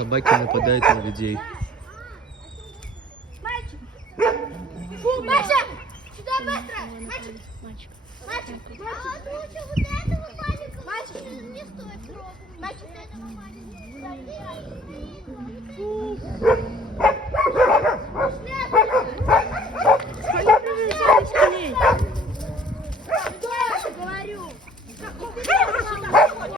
собаки нападают на людей. Фу, Маша! Сюда быстро! Мальчик! Мальчик! Мальчик! А лучше вот этого маленького. Мальчик, не стоит трогать. Мальчик, этого маленького.